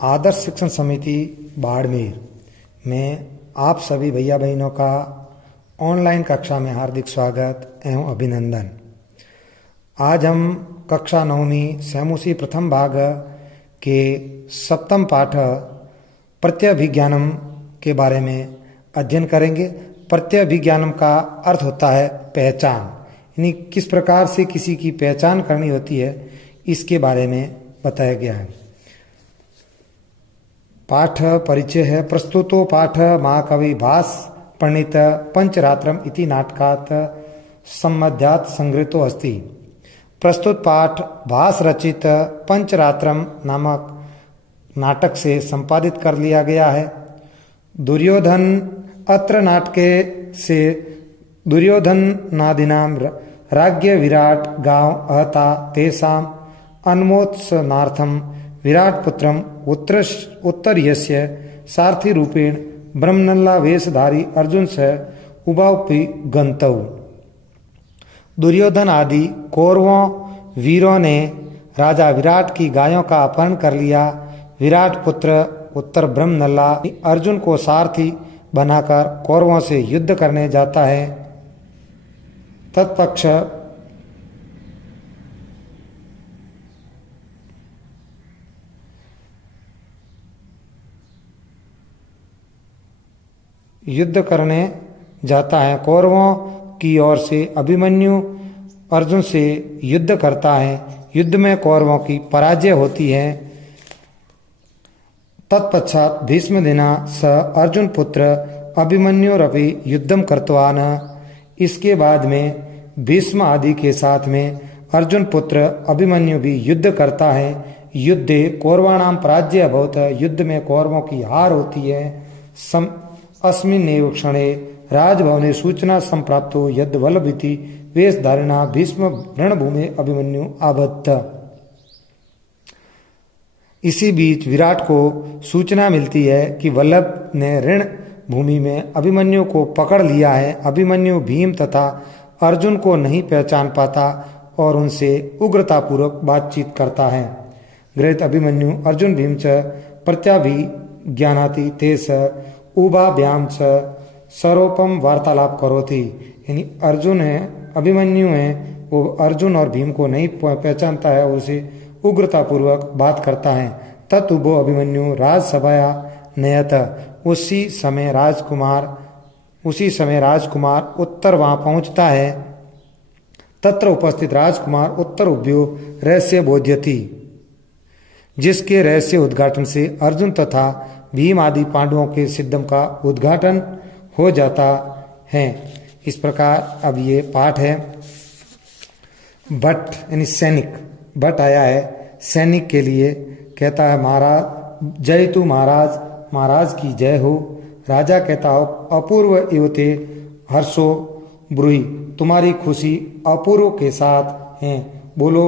आदर्श शिक्षण समिति बाड़मेर में आप सभी भैया बहनों का ऑनलाइन कक्षा में हार्दिक स्वागत एवं अभिनंदन। आज हम कक्षा 9वीं सैमुसी प्रथम भाग के सप्तम पाठ प्रत्यभिज्ञानम के बारे में अध्ययन करेंगे। प्रत्यभिज्ञानम का अर्थ होता है पहचान, यानी किस प्रकार से किसी की पहचान करनी होती है, इसके बारे में बताया गया है। पाठ परिचय है। प्रस्तुतो पाठ महाकवि भास प्रणीत पंचरात्रम इति नाटकात सम्मध्यात संग्रहितो अस्ति। प्रस्तुत पाठ भास रचित पंचरात्रम नामक नाटक से संपादित कर लिया गया है। दुर्योधन अत्र नाटके से दुर्योधनादीनां राज्ञ विराट गांव अहता तेषां अन्मोत्सनार्थं विराट पुत्रम उत्तरीयस्य सारथी रूपेण ब्रह्मनल्ला वेशधारी अर्जुन से उभावपि गंतौ। दुर्योधन आदि कौरवों वीरों ने राजा विराट की गायों का अपहरण कर लिया। विराट पुत्र उत्तर ब्रह्मनल्ला अर्जुन को सारथी बनाकर कौरवों से युद्ध करने जाता है। तत्पक्ष युद्ध करने जाता है। कौरवों की ओर से अभिमन्यु अर्जुन से युद्ध करता है। युद्ध में कौरवों की पराजय होती है। तत्पश्चात भीष्मदिना स अर्जुन पुत्र अभिमन्युरपि युद्धम कृतवान। इसके बाद में भीष्म आदि के साथ में अर्जुन पुत्र अभिमन्यु भी युद्ध करता है। युद्धे कौरवाणाम पराजय अभवत्। युद्ध में कौरवों की हार होती है। अस्मिन्नेव क्षणे राजभवने सूचना संप्राप्तो यद् वल्लभीति वेशधारिणा भीष्म रणभूमि अभिमन्यु आबद्ध। इसी बीच विराट को सूचना मिलती है कि वल्लभ ने रण भूमि में अभिमन्यु को पकड़ लिया है। अभिमन्यु भीम तथा अर्जुन को नहीं पहचान पाता और उनसे उग्रतापूर्वक बातचीत करता है। गृहीत अभिमन्यु अर्जुन भीम च प्रत्याभिज्ञानाति तेस उभाभ्याम च सरोपम वार्तालाप करोति। यानी अर्जुन है, अभिमन्यु है, वो अर्जुन और भीम को नहीं पहचानता है और उसे उग्रतापूर्वक बात करता है। तत्उभो अभिमन्यु राजसभाया नयत। उसी समय राजकुमार उत्तर वहां पहुंचता है। तत्र उपस्थित राजकुमार उत्तर उभ्यो रहस्य बोध्यति, जिसके रहस्य उद्घाटन से अर्जुन तथा भीम आदि पांडवों के सिद्धम का उद्घाटन हो जाता है। इस प्रकार अब ये पाठ है। भट्ट यानी सैनिक, भट्ट आया है सैनिक के लिए, कहता है महाराज जय तू महाराज, महाराज की जय हो। राजा कहता हो अपूर्व इवते हर्षो ब्रूहि, तुम्हारी खुशी अपूर्व के साथ है। बोलो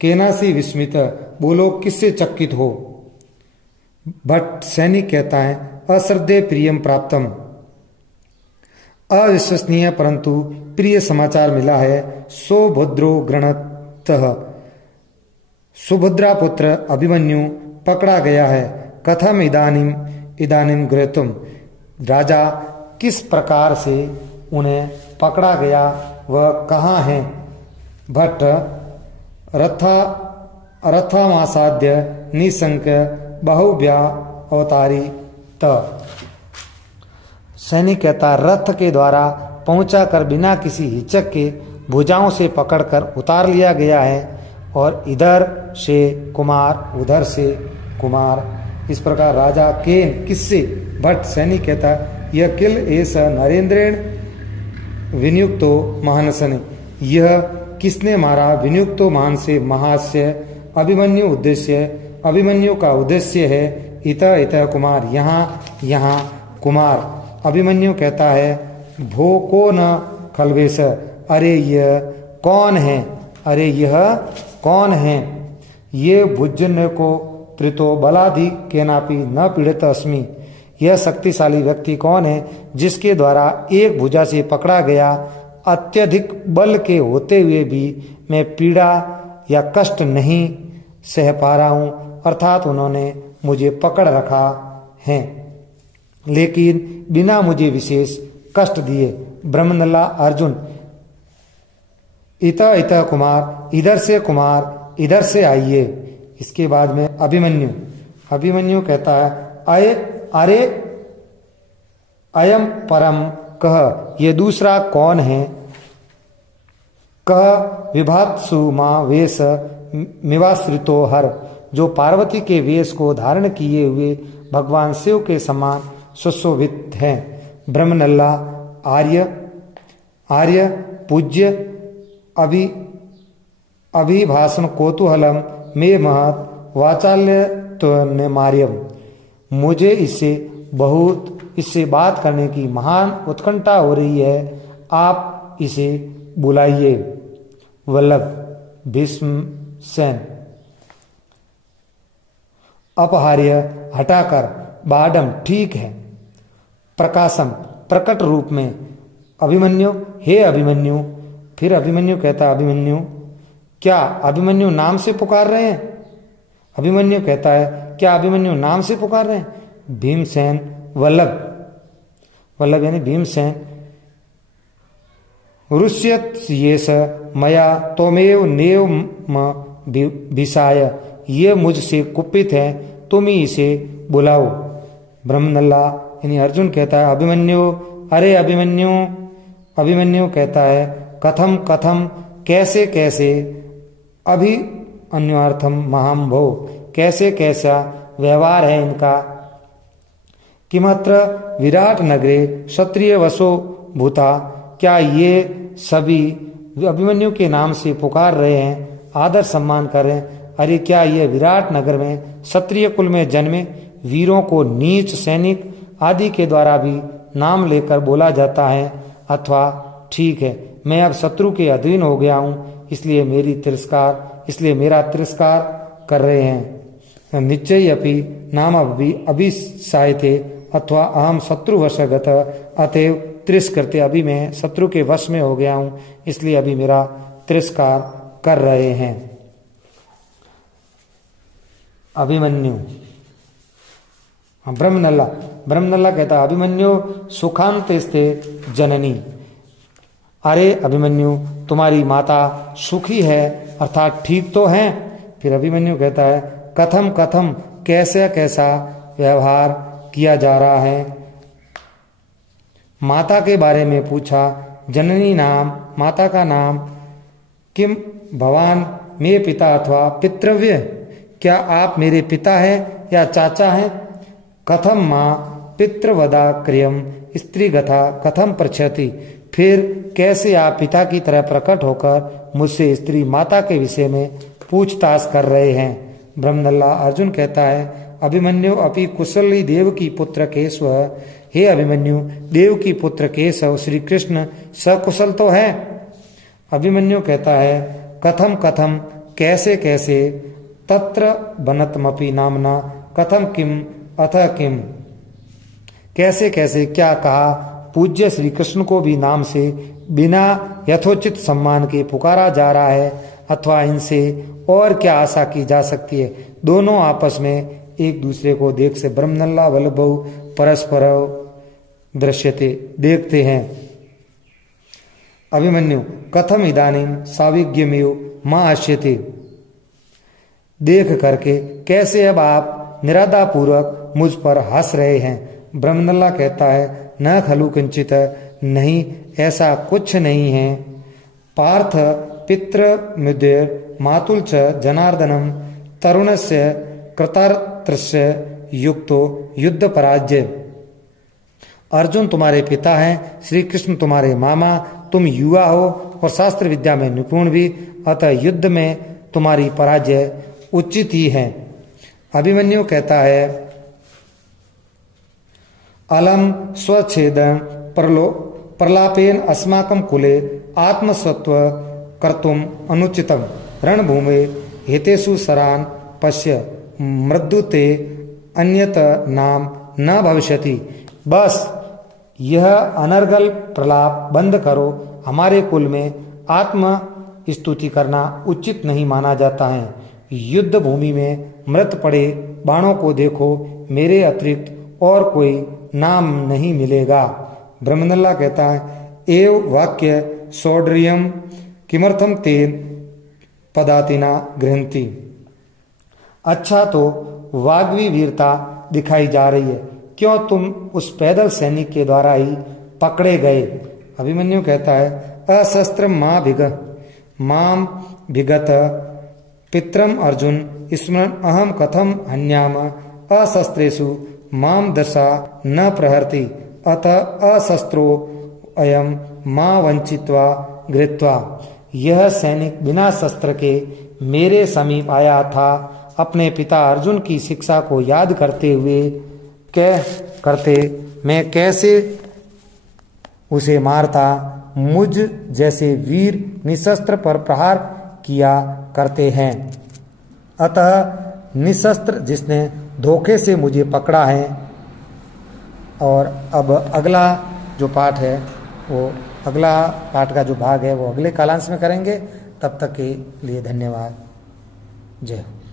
केनासी विस्मित, बोलो किससे चकित हो। भट्ट सैनिक कहता है अश्रद्धे प्रियम प्राप्तम, अविश्वसनीय परंतु प्रिय समाचार मिला है। सौभद्रो गृणतः, सुभद्रा पुत्र अभिमन्यु पकड़ा गया है। कथम इदानीम गृहीतुम, राजा किस प्रकार से उन्हें पकड़ा गया, वह कहाँ है। भट्ट रथमासाद्य निशंक बहुव्या अवतारी त। सैनिक कहता रथ के द्वारा पहुंचा कर बिना किसी हिचक के भुजाओं से पकड़कर उतार लिया गया है, और इधर से कुमार उधर से कुमार। इस प्रकार राजा केन किससे, भट्ट सैनिक कहता यह किल एस नरेंद्रेण विनियुक्तो महानसन, यह किसने मारा विनियुक्तो महान से महास्य। अभिमन्यु उद्देश्य, अभिमन्यु का उद्देश्य है इतः इतः कुमार, यहाँ कुमार। अभिमन्यु कहता है भो को न खलवेश, अरे यह कौन है, अरे यह कौन है। ये भुजन्य को त्रितो बलाधि केनापि न पीड़ित अस्मि, यह शक्तिशाली व्यक्ति कौन है जिसके द्वारा एक भुजा से पकड़ा गया। अत्यधिक बल के होते हुए भी मैं पीड़ा या कष्ट नहीं सह पा रहा हूं। अर्थात उन्होंने मुझे पकड़ रखा है, लेकिन बिना मुझे विशेष कष्ट दिए। ब्रह्मनल्ला अर्जुन, इत कुमार इधर से आइए। इसके बाद में अभिमन्यु कहता है, अरे अयम परम कह, ये दूसरा कौन है? कह विभात्सु मां वेश मिवाश्रितो हर, जो पार्वती के वेश को धारण किए हुए भगवान शिव के समान सुशोभित हैं। ब्रह्मनल्ला, आर्य पूज्य अभिभाषण कौतूहलम मे महत वाचाल्य तो मार्यम, मुझे इससे बात करने की महान उत्कंठा हो रही है, आप इसे बुलाइए। वल्लभ, भीष्मसेन, अपहार्य हटाकर, बाडम ठीक है, प्रकाशम प्रकट रूप में, अभिमन्यु हे अभिमन्यु। फिर अभिमन्यु कहता, अभिमन्यु क्या अभिमन्यु नाम से पुकार रहे हैं? अभिमन्यु कहता है, क्या अभिमन्यु नाम से पुकार रहे हैं? भीमसेन, वल्लभ यानी भीमसेन, रुष्यत येष मया त्वमेव नेव विषाय, ये मुझसे कुपित है, तुम ही इसे बुलाओ। ब्रह्मनल्ला यानी अर्जुन कहता है, अभिमन्यु, अरे अभिमन्यु। अभिमन्यु कहता है, कथम कथम, कैसे कैसे, अभि अन्यर्थम महाम्भो, कैसे कैसा व्यवहार है इनका। किमत्र विराट नगरे क्षत्रिय वसो भूता, क्या ये सभी अभिमन्यु के नाम से पुकार रहे हैं, आदर सम्मान कर रहे हैं? अरे क्या ये विराट नगर में क्षत्रिय कुल में जन्मे वीरों को नीच सैनिक आदि के द्वारा भी नाम लेकर बोला जाता है? अथवा ठीक है, मैं अब शत्रु के अधीन हो गया हूं, इसलिए मेरा तिरस्कार कर रहे हैं। निश्चय अपि नाम अभिसायते अथवा अहम शत्रुवशगत, अतएव तिरस्कृत्य, अभी मैं शत्रु के वश में हो गया हूं, इसलिए अभी मेरा तिरस्कार कर रहे हैं। अभिमन्यु, ब्रह्मनल्ला कहता, अभिमन्यु सुखांतस्ते जननी, अरे अभिमन्यु तुम्हारी माता सुखी है, अर्थात ठीक तो है। फिर अभिमन्यु कहता है, कथम कथम, कैसा व्यवहार किया जा रहा है? माता के बारे में पूछा। जननी नाम, माता का नाम। किम भवान मे पिता अथवा पितृव्य, क्या आप मेरे पिता हैं या चाचा हैं? कथम माँ पितृवदा क्रियम स्त्रीगथा कथम पृच्छति, फिर कैसे आप पिता की तरह प्रकट होकर मुझसे स्त्री माता के विषय में पूछताछ कर रहे हैं? ब्रह्मनल्ला अर्जुन कहता है, अभिमन्यु अपि कुशली देव की पुत्र केशव, हे अभिमन्यु देव की पुत्र केशव श्री कृष्ण सकुशल तो है? अभिमन्यु कहता है, कथम कथम, कैसे कैसे, तत्र बनतमपि नामना कथम किम अथ किम, कैसे कैसे क्या कहा, पूज्य श्री कृष्ण को भी नाम से बिना यथोचित सम्मान के पुकारा जा रहा है, अथवा इनसे और क्या आशा की जा सकती है? दोनों आपस में एक दूसरे को देख से ब्रह्मनल्ला वल्लभौ परस्पर दृश्यते, देखते हैं। अभिमन्यु, कथम इदानीं साविज्ञमेव मां आश्यते, देख करके कैसे अब आप निरादा पूर्वक मुझ पर हंस रहे हैं? ब्रह्मनल्ला कहता है, न खलु किंचित, नहीं ऐसा कुछ नहीं है। पार्थ पितृमुदेर मातुल च जनार्दनम तरुणस्य कृतार्थस्य युक्तो युद्ध पराजय, अर्जुन तुम्हारे पिता हैं, श्री कृष्ण तुम्हारे मामा, तुम युवा हो और शास्त्र विद्या में निपुण भी, अतः युद्ध में तुम्हारी पराजय उचित ही है। अभिमन्यु कहता है, अलम स्वच्छेदन प्रलापेन अस्माकं कुले आत्मसत्व कर्तुम अनुचितम, रणभूमे हेतेषु सरान पश्य मृद्युते अन्यत नाम न भविष्यति। बस यह अनर्गल प्रलाप बंद करो, हमारे कुल में आत्म स्तुति करना उचित नहीं माना जाता है। युद्ध भूमि में मृत पड़े बाणों को देखो, मेरे अतिरिक्त और कोई नाम नहीं मिलेगा। ब्रह्मदल्ला कहता है, एव वाक्य सौड्रियम किमर्थम तेन पदातिना गृहंती। अच्छा, तो वाग्वी वीरता दिखाई जा रही है, क्यों तुम उस पैदल सैनिक के द्वारा ही पकड़े गए। अभिमन्यु कहता है, अशस्त्र माम विगत पित्रम अर्जुन स्मरण अहम कथम हन्याम अशस्त्रेषु माम दशा न प्रहरति अतः अशस्त्रो अयम मां वंचित्वा गृत्वा। यह सैनिक बिना शस्त्र के मेरे समीप आया था, अपने पिता अर्जुन की शिक्षा को याद करते हुए मैं कैसे उसे मारता। मुझ जैसे वीर निशस्त्र पर प्रहार किया करते हैं, अतः निशस्त्र जिसने धोखे से मुझे पकड़ा है। और अब अगला जो पाठ है, वो अगला पाठ का जो भाग है वो अगले कालांश में करेंगे। तब तक के लिए धन्यवाद। जय हो।